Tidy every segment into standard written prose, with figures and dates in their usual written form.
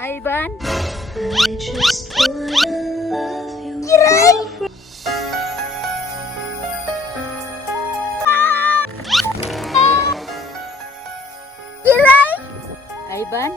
Ivan? I just wanna love you. Kiray! Kiray! Ivan?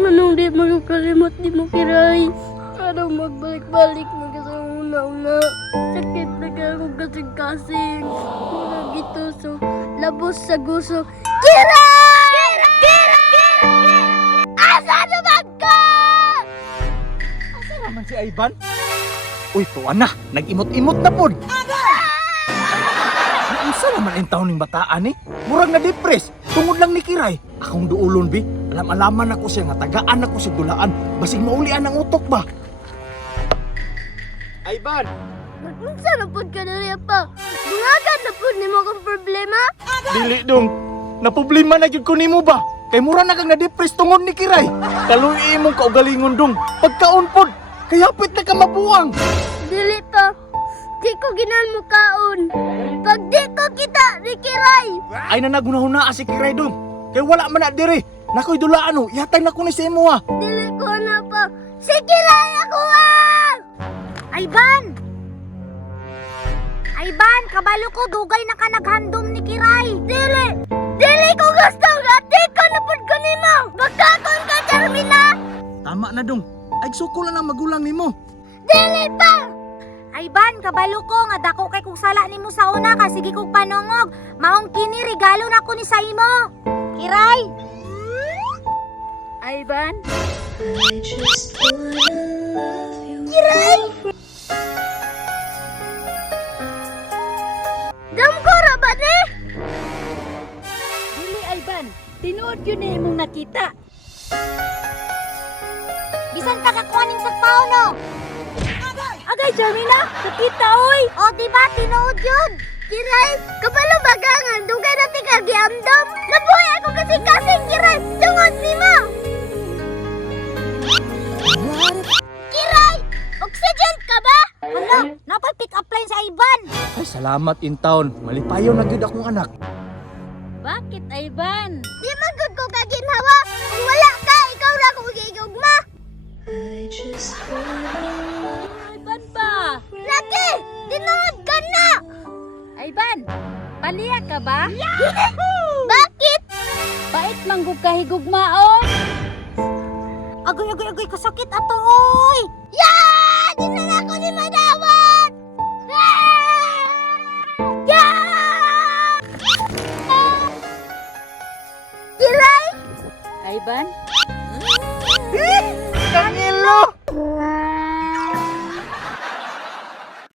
Manong di magkalimot di mo kiray. Ano magbalik-balik mo kasi una-una. Sakit na kaya akong kasing-kasing. Mga gituso, labos sa guso. Kiray! Asa naman ka? Asa naman si Ivan? Uy, tuwan na. Nag-imot-imot na po. Asa naman ang taon ng bataan eh? Murag na depres. Tungod lang ni Kiray. Akong duulon, bi. Alam-alaman ako siya nga tagaan ako sa dulaan. Basig maulian ang utok ba? Ivan! Unsa na pud ka na pa? Bungagan na pud nimo kang problema? Dili dong. Naproblema na gyud ko nimo ba? Kay mura na kang na-depress tungod ni Kiray. Kaluy imong kaugalingon dong. Pagkaon pod, kayapit na ka mabuang. Dili pa. Di ko ginan mo kaon. Pag di ko kita ni Kiray. Ay na nagunahuna si Kiray dong. Kay wala man na diri. Nakoy dulaan o. Yatay na ko ni sa imo ha. Dili ko na pa. Si Kiray ako ah! Ivan! Ivan, kabalo ko, dugay na ka naghandom ni Kiray. Dili ko gusto nga. Di ko napod ko nimo. Magkakon ka, Carmina. Tama na dong. Ay suko lang ang magulang nimo. Dili pa. Ivan, kabalo ko, nga dako kay kung sala nimo sa una, kasigi kong panungog. Maong kini, regalo na ko ni sa imo. Kiray! Ivan? I just wanna love you. Kiray! Dam ko ra ba ni? Dili, Ivan. Tinuod yun na imong nakita. Bisan kakakuhanin sa pao, no? Agay, Jarmina! Nakita, oy! O, diba, tinuod yun? Kiray, kabalo bagangan, dugay na ti kagiamdam. Nabuhay ako kasi kasing Kiray, tungod nimo. Kiray, oxygen ka ba? Hala, napay pick up line sa Ivan. Ay salamat in town. Malipayaw na gyud akong anak. Bakit, Ivan? Di man gud ko kaginhawa. Kung wala ka, ikaw na ko gigugma. I just wanna Ivan ba? Laki, tinuod ka na. Ivan, paliya ka ba? Bakit? Bait manggug kahigugmaon. Agoy, kasakit ato, oy! Yan! Di na ako ni madawat! Yan! Kiray! Ivan? Kangilo!